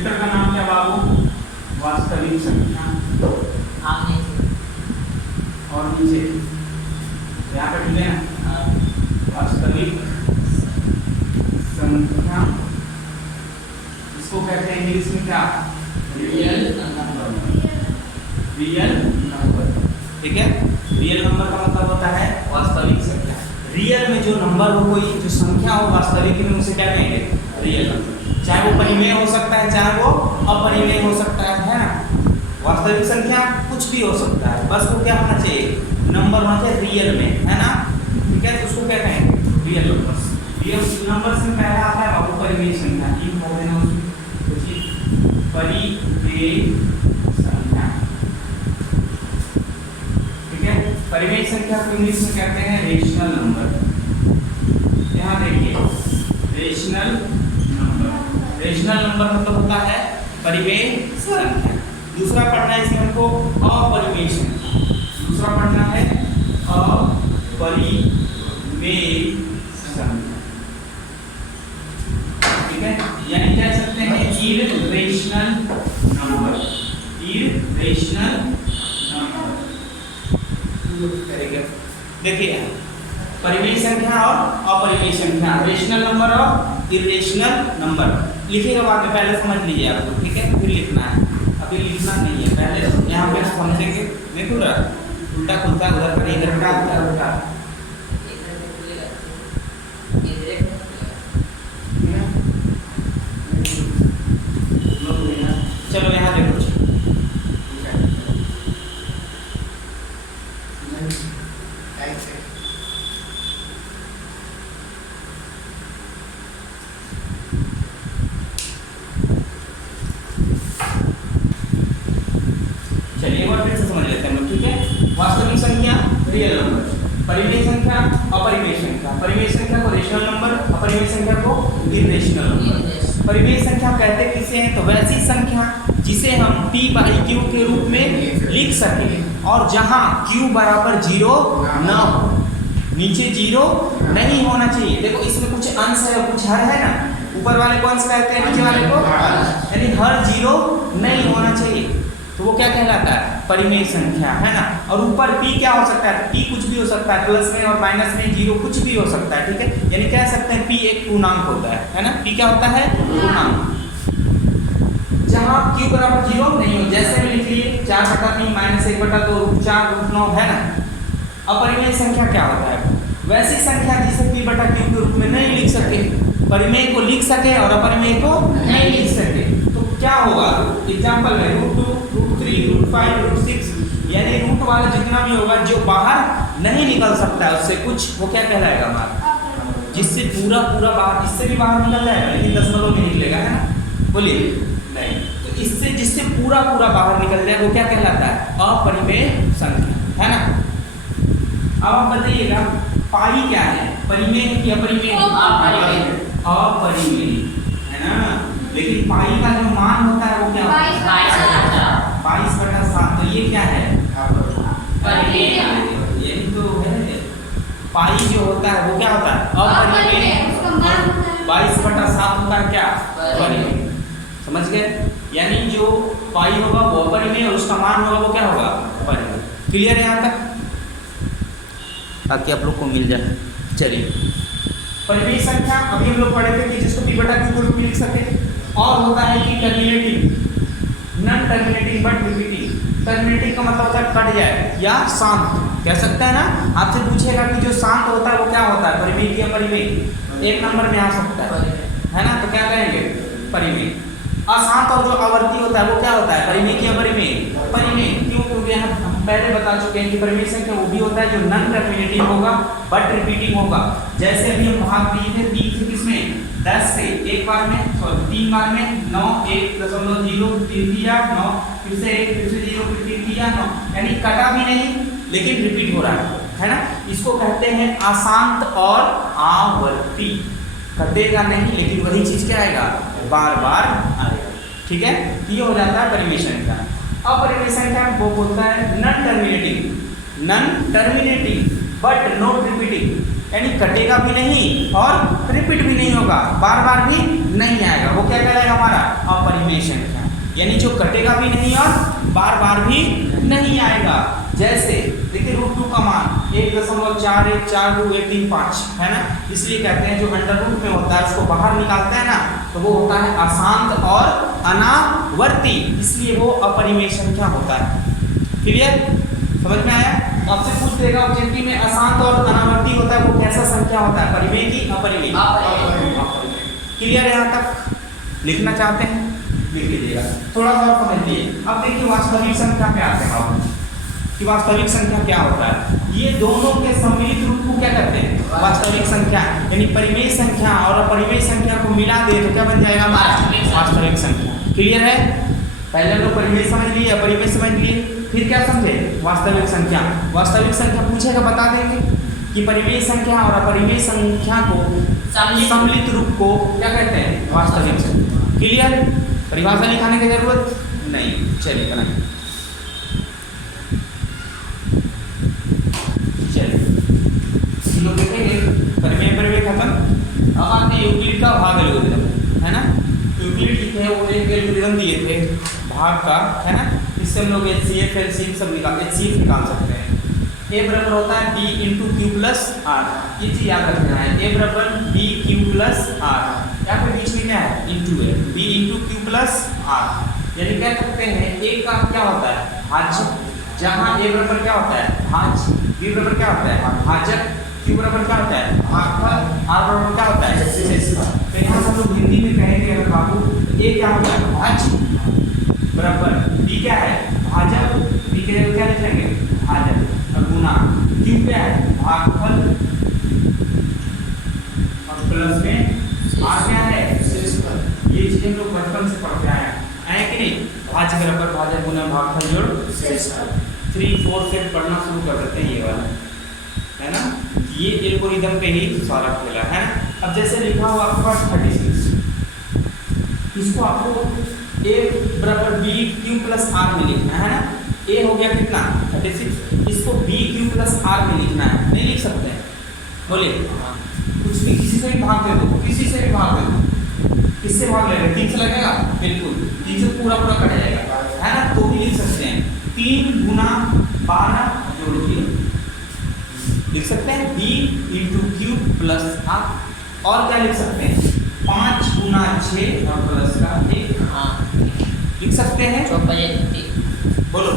Chapter का नाम क्या बाबू? वास्तविक संख्या। और नीचे यहाँ पे ठीक है ना, वास्तविक संख्या। इसको कहते हैं इंग्लिश में क्या? Real number. रियल नंबर, ठीक है। रियल नंबर का मतलब होता है वास्तविक संख्या। रियल में जो नंबर हो, कोई जो संख्या हो वास्तविक में, उसे क्या कहेंगे? Real number. चाहे वो परिमेय हो सकता है, चाहे वो अपरिमेय हो सकता है ना। वास्तविक संख्या कुछ भी हो सकता है, बस वो क्या होना चाहिए? नंबर होना चाहिए रियल में, है ना, ठीक है। तो उसको क्या कहेंगे? Real numbers. रियल नंबर से पहला आता है बाबू परिमेय संख्या। परिमेय संख्या, ठीक है। परिमेय संख्या को इंग्लिश में कहते हैं रेशनल नंबर। यहाँ देखिए, रेशनल नंबर। रेशनल नंबर मतलब होता है परिमेय संख्या। दूसरा पढ़ना है इसमें हमको अपरिमेय संख्या। दूसरा पढ़ना है अपरिमेय संख्या, ठीक है। यानी कह सकते हैं इररेशनल नंबर। इररेशनल नंबर, देखिए परिमेय संख्या और अपरिमेय संख्या, रेशनल नंबर और इररेशनल नंबर। लिखिएगा बाद में, पहले समझ लीजिए आपको, ठीक है, फिर लिखना है। अभी लिखना नहीं है, पहले यहाँ पे समझेंगे। देखो ना, उल्टा खुलता उधर पर, इधर का उल्टा। चलो यहाँ देखो, चलिए एक बार फिर से समझ लेते हैं, ठीक है। वास्तविक संख्या रियल नंबर, परिमेय संख्या अपरिमेय संख्या। परिमेय संख्या को रेशनल नंबर, अपरिमेय संख्या को इररेशनल नंबर। परिमेय संख्या कहते किसे हैं? तो वैसी संख्या जिसे हम p/q के रूप में लिख सकें और जहां q बराबर 0 न हो, नीचे 0 नहीं होना चाहिए। देखो इसमें कुछ अंश है और कुछ हर है ना, ऊपर वाले को अंश कहते हैं, नीचे वाले को हर, यानी हर 0 नहीं होना चाहिए, तो वो क्या कहलाता है? परिमेय संख्या, है ना। और ऊपर p क्या हो सकता है? p कुछ भी हो सकता है, प्लस में और माइनस में 0 कुछ भी हो सकता है, ठीक है। यानी कह सकते हैं p एक पूर्णांक होता है ना। p क्या होता है? पूर्णांक। जहां q बराबर 0 नहीं हो, जैसे में लिख लिए 4/3 -1/2 4√9, है ना। अपरिमेय संख्या क्या होता है? वैसी संख्या जिसे p/q के रूप में नहीं लिख सके, परिमेय को लिख सके और अपरिमेय को नहीं लिख सके, तो क्या होगा? एग्जांपल में √2, √3, √5, √6, यानी रूट वाला जितना भी होगा जो बाहर नहीं निकल सकता है उससे कुछ, वो क्या कहलाएगा हमारा? जिससे पूरा बाहर, इससे भी बाहर निकल जाएगा लेकिन दशमलव में निकलेगा, है ना। बोलिए नहीं, तो इससे जिससे पूरा बाहर निकल जाए वो क्या कहलाता है? अपरिमेय संख्या, है ना। अब आप बताइएगा पाई क्या है? परिमेय की अपरिमेय? अपरिमेय, है ना। लेकिन पाई का जो मान होता है वो क्या होता है? 22/7। तो ये क्या है? परिमेय। यही तो है, पाई जो होता है वो क्या होता है? अपरिमेय। 22/7 होता है क्या? परिमेय। समझ गए? यानी जो पाई होगा वो अपरिमेय और उसका मान होगा वो क्या होगा? परिमेय। क्लियर है यहाँ तक? ताकि आप लोग को मिल जाए। चलिए परिमेय संख्या अभी हम लोग पढ़े थे कि जिसको p/q के रूप में लिख सके, और होता है कि terminating, non terminating but repeating. Terminating का मतलब होता है कट जाए या शांत, कह सकते हैं ना। आपसे पूछेगा कि जो शांत होता है वो क्या होता है? परिमेय या अपरिमेय? एक नंबर में आ सकता है ना, तो क्या कहेंगे? परिमेय। अशांत और जो आवर्ती होता है वो क्या होता है? परिमेय या अपरिमेय? परिमेय। क्यों? क्योंकि हम पहले बता चुके हैं कि परिमेय संख्या वो भी होता है जो नॉन टर्मिनेटिंग होगा बट रिपीटिंग होगा। जैसे अभी हम भाग दिए थे 3 से किसमें? 10 से, एक बार में, सॉरी 3 बार में 9, 1.0, 3 दिया 9, फिर से 1, फिर से 0, फिर 3 दिया 9, यानी कटा भी नहीं लेकिन रिपीट हो रहा है ना। इसको कहते हैं अशांत और आवर्ती। कटेगा नहीं लेकिन वही चीज क्या आएगा? बार बार आएगा, ठीक है। ये हो जाता है परिमेय संख्या। अपरिमेय संख्या वो बोलता है non terminating but not repeating. यानी कटेगा भी नहीं और रिपीट भी नहीं होगा, बार बार भी नहीं आएगा, वो क्या कहलाएगा हमारा अपरिमेय संख्या। यानी जो कटेगा भी नहीं और बार बार भी नहीं आएगा। जैसे देखिए √2 का मान 1.4142 है ना, इसलिए कहते हैं जो अंडर रूट में होता है उसको बाहर निकालते हैं ना तो वो होता है अशांत और अनावर्ती, इसलिए वो अपरिमेय संख्या होता है। क्लियर, समझ में आया? आपसे पूछ देगा ऑब्जेक्टिव में अशांत और अनावर्ती होता है, वो कैसा संख्या होता है, परिमेय की अपरिमेय? क्लियर है? यहाँ तक लिखना चाहते हैं लिख लीजिएगा, थोड़ा सा और समझ लिए। अब देखिए वास्तविक संख्या पे आते हैं हम कि वास्तविक संख्या क्या होता है। ये दोनों के सम्मिलित रूप को क्या कहते हैं? वास्तविक संख्या। यानी परिमेय संख्या और अपरिमेय संख्या को मिला दे तो क्या बन जाएगा हमारा वास्तविक संख्या। क्लियर है? पहले हम लोग परिमेय समझ लिए, अपरिमेय समझ लिए, फिर क्या समझे? वास्तविक संख्या। वास्तविक संख्या पूछेगा बता देंगे कि परिमेय संख्या और अपरिमेय संख्या को सम्मिलित रूप को क्या कहते हैं? वास्तविक संख्या। क्लियर? परिभाषा लिखाने की जरूरत नहीं, चलिए बनाइए। लोग देखेंगे परिमेय परिमेय खत्म। अब आते हैं यूक्लिड का भाग एल्गोरिथम, है ना। यूक्लिड लिखे वो एक एल्गोरिथम दिए थे भाग का, है ना। इससे हम लोग HCF LCM सब HCF निकाल सकते हैं। A बराबर होता है B into q plus r, ये चीज याद रखना है। A बराबर B क्यू प्लस आर, यहाँ पे बीच में क्या है? इंटू है, B into q plus r. यानी कह सकते हैं A का क्या होता है? भाज्य, जहाँ A बराबर क्या होता है? भाज्य, B बराबर क्या होता है? भाजक, Q बराबर क्या होता है? भागफल, R बराबर क्या होता है? शेषफल। तो यहाँ से हम लोग हिंदी में कहेंगे अगर बाबू A क्या होता है? भाज्य बराबर B क्या है? भाजक, B के जगह क्या लिख लेंगे? भाजक, और गुना Q क्या है? भागफल, और प्लस में R क्या है? शेषफल। ये चीजें हम लोग बचपन से पढ़ते आए हैं कि नहीं? भाज्य बराबर भाजक गुना भागफल जोड़ शेषफल। 3-4 से पढ़ना शुरू कर देते हैं ये वाला, है ना। ये एल्गोरिथम पे ही सारा खेला है ना। अब जैसे लिखा हुआ आपके पास 36, इसको आपको A बराबर B क्यू प्लस आर में लिखना है ना। A हो गया कितना? 36, इसको B क्यू प्लस आर में लिखना है, नहीं लिख सकते हैं? बोलिए, कुछ भी किसी से भी भाग दे दो, किसी से भी भाग दे दो, किससे भाग ले रहे? 3 से लगेगा, बिल्कुल 3 से पूरा पूरा कट जाएगा, है ना। तो भी लिख सकते हैं 3 गुना 12 जोड़िए, लिख सकते हैं B into q plus r. और क्या लिख सकते हैं? 5 गुना 6 और प्लस का 1, लिख सकते हैं। बोलो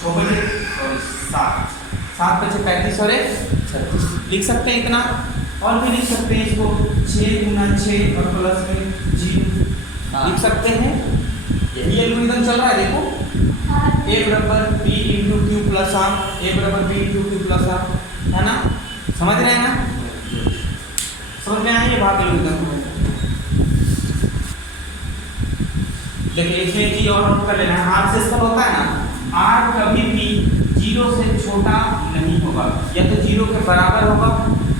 6 बजे और 7 बजे 35 और 36, लिख सकते हैं इतना। और भी लिख सकते हैं इसको 6 गुना 6 और प्लस में 0, लिख सकते हैं। ये एल्गोरिथम चल रहा है, देखो A बराबर B into q plus r, A बराबर B into q plus r, है ना। समझ रहे हैं ना? समझ में आया ये भाग एल्गोरिथम? देखिए इसमें जी और नोट कर लेना है, R शेषफल होता है ना, R कभी भी 0 से छोटा नहीं होगा, या तो 0 के बराबर होगा,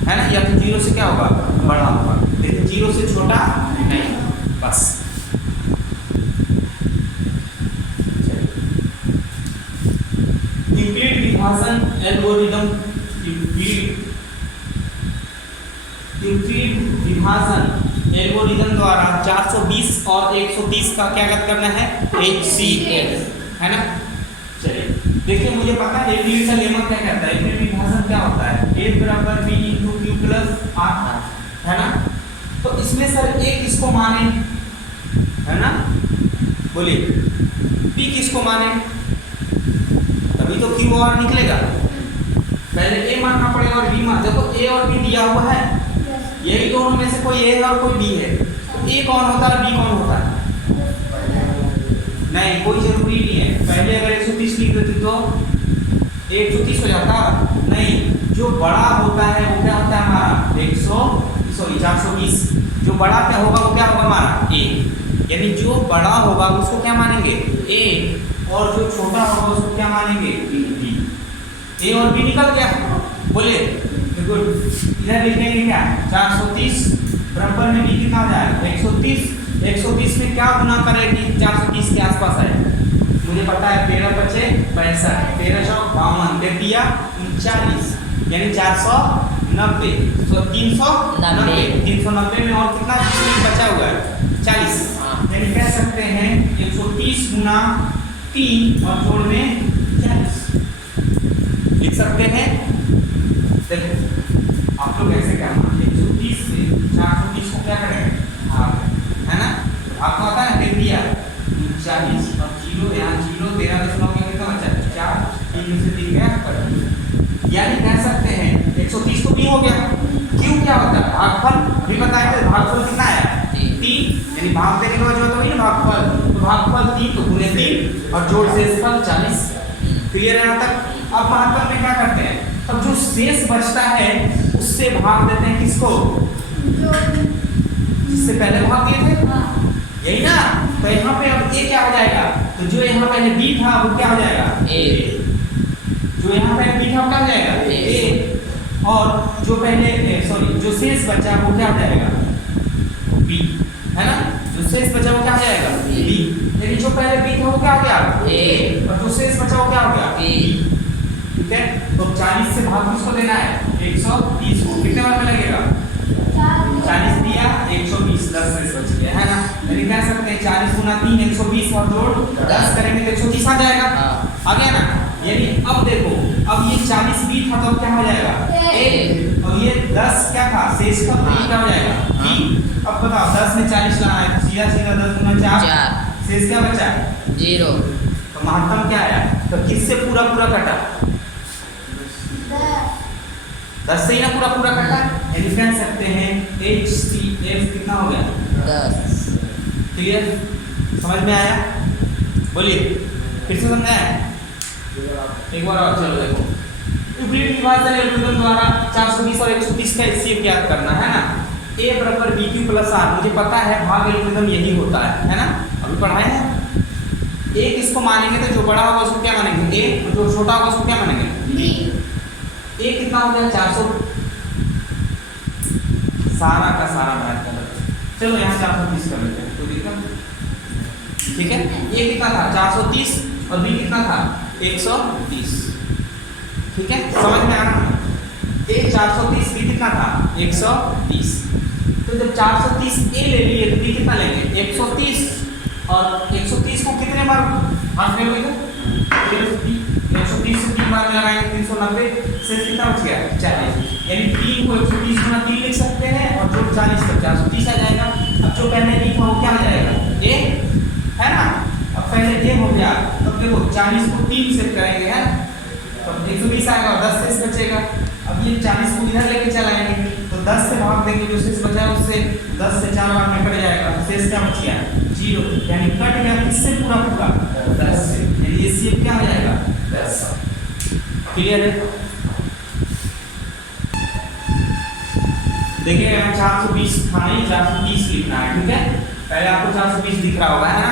है ना, या तो 0 से क्या होगा? बड़ा होगा। देखिए 0 से छोटा नहीं, बस। यूक्लिड विभाजन एल्गोरिथम, यूक्लिड विभाजन एल्गोरिथम द्वारा 420 और 130 का क्या करना है? HCF, है ना। चलिए देखिए, मुझे पता है यूक्लिड का लेमा क्या कहता है। यूक्लिड विभाजन क्या होता है? A बराबर B into q plus r, है ना। तो इसमें सर A किसको माने, है ना, बोलिए P किसको माने? तभी तो Q और निकलेगा। पहले A मानना पड़ेगा और B मान। देखो A और B दिया हुआ है, ये भी दोनों में से कोई A है और कोई B है, तो A कौन होता है, B कौन होता है? नहीं, कोई जरूरी नहीं है। पहले अगर 130 लिख देते तो 130 हो जाता, नहीं, जो बड़ा होता है वो क्या होता है हमारा? 420। जो बड़ा क्या होगा वो क्या होगा हमारा? A। यानी जो बड़ा होगा उसको क्या मानेंगे? A, और जो छोटा होगा उसको क्या मानेंगे? B। A और B निकल गया, बोलिए गुड। इधर लिखेंगे क्या? 430 बराबर में B कितना हो जाएगा? 130। 130 में क्या गुना करेगी? 430 के आसपास है, मुझे पता है। 13 बचे 62, 13 चौक 52, दे दिया 39, यानी 490, तो 390 में और कितना बचा हुआ है 40, यानी कह सकते हैं 130 गुना 3 और जोड़ में 40 लिख सकते हैं। देखो आप लोग ऐसे क्या 130 से 430 को क्या करेंगे है ना, आपको आता है देख दिया 40 और 0 यहाँ 0 13 दशमलव में कितना बचा 4 3 से 3 गया पर, यानी कह सकते हैं 130 तो 3 हो गया। क्यों क्या होता है भागफल अभी बताया थे, भागफल कितना है 3, यानी भाग देने का जरूरत नहीं ना भागफल, तो भागफल 3 तो गुने 3 और जोड़ शेषफल 40। क्लियर है यहाँ तक। अब भागफल में क्या करते हैं, तब जो शेष बचता है उससे भाग देते हैं किसको, जिससे पहले भाग दिए थे, यही ना। तो यहाँ पे अब ए क्या हो जाएगा, तो जो यहाँ पहले बी था वो क्या हो जाएगा ए, जो यहाँ पहले बी था वो क्या हो जाएगा ए, और जो पहले सॉरी जो शेष बचा वो क्या हो जाएगा बी, है ना, जो शेष बचा वो क्या हो जाएगा बी, यानी जो पहले बी था वो क्या हो गया ए, और जो शेष बचा वो क्या हो गया बी। ठीक है, तो 40 से भाग किसको देना है 130 को, कितने बार में लगेगा 40 दिया 120, 10 से बच गया है ना, यानी कह सकते हैं 40 गुना 3 120 और जोड़ 10 करेंगे तो 130 आ जाएगा, आ गया ना। यानी अब देखो अब ये 40 बी था तो क्या हो जाएगा ए, और ये 10 क्या था शेष का तो क्या हो जाएगा बी। अब बताओ 10 में 40 लाना है, सीधा सीधा 10 गुना 4 शेष क्या बचा 0, तो महत्तम क्या आया, तो किससे पूरा पूरा कटा 10 से ही ना पूरा पूरा कटा, यानी कह सकते हैं HCF कितना हो गया 10। क्लियर, समझ में आया, बोलिए फिर से समझ में आया एक बार और। चलो देखो यूक्लिड विभाजन एल्गोरिथम द्वारा 420 और 130 का HCF ज्ञात करना है ना। A बराबर BQ प्लस R, मुझे पता है भाग एल्गोरिथम यही होता है ना, अभी पढ़ाए हैं। A किसको मानेंगे तो जो बड़ा होगा उसको क्या मानेंगे A, और जो छोटा होगा उसको क्या मानेंगे B। A कितना हो गया 400, सारा का सारा मैथ कर लेते हैं, चलो यहाँ 430 कर लेते हैं तो दिक्कत। ठीक है, A कितना था 430 और B कितना था 130। ठीक है, समझ में आ रहा है, A 430 B कितना था 130, तो जब 430 A ले लिए तो B कितना लेंगे 130, और 130 को कितने बार भाग देंगे 130 से 3 बार में लगाएंगे 390 से कितना बच गया 40, यानी 3 को 130 गुना 3 लिख सकते हैं और जो 40 तक 430 आ जाएगा। अब जो पहले ए था वो क्या आ जाएगा ए, है ना, अब पहले ए हो गया, तब देखो 40 को 3 से करेंगे है तब 120 आएगा और 10 शेष बचेगा। अब ये 40 को इधर लेके चलाएंगे तो 10 से भाग देंगे, जो शेष बचा है उससे 10 से 4 बार में कट जाएगा, शेष क्या बच गया 0, यानी कट गया किससे पूरा पूरा 10 से, यानी ये HCF क्या हो जाएगा 10। क्लियर है, देखिए यहाँ 420 था नहीं 430 लिखना है। ठीक है, पहले आपको 420 दिख रहा होगा है ना,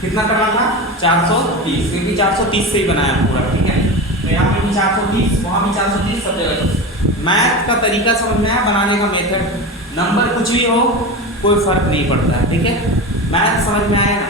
कितना करना था 430, क्योंकि 430 से ही बनाया पूरा। ठीक है, तो यहाँ पे भी 430 वहाँ भी 430 सब जगह। मैथ का तरीका समझ में आया, बनाने का मेथड, नंबर कुछ भी हो कोई फर्क नहीं पड़ता है। ठीक है, मैथ समझ में आया ना।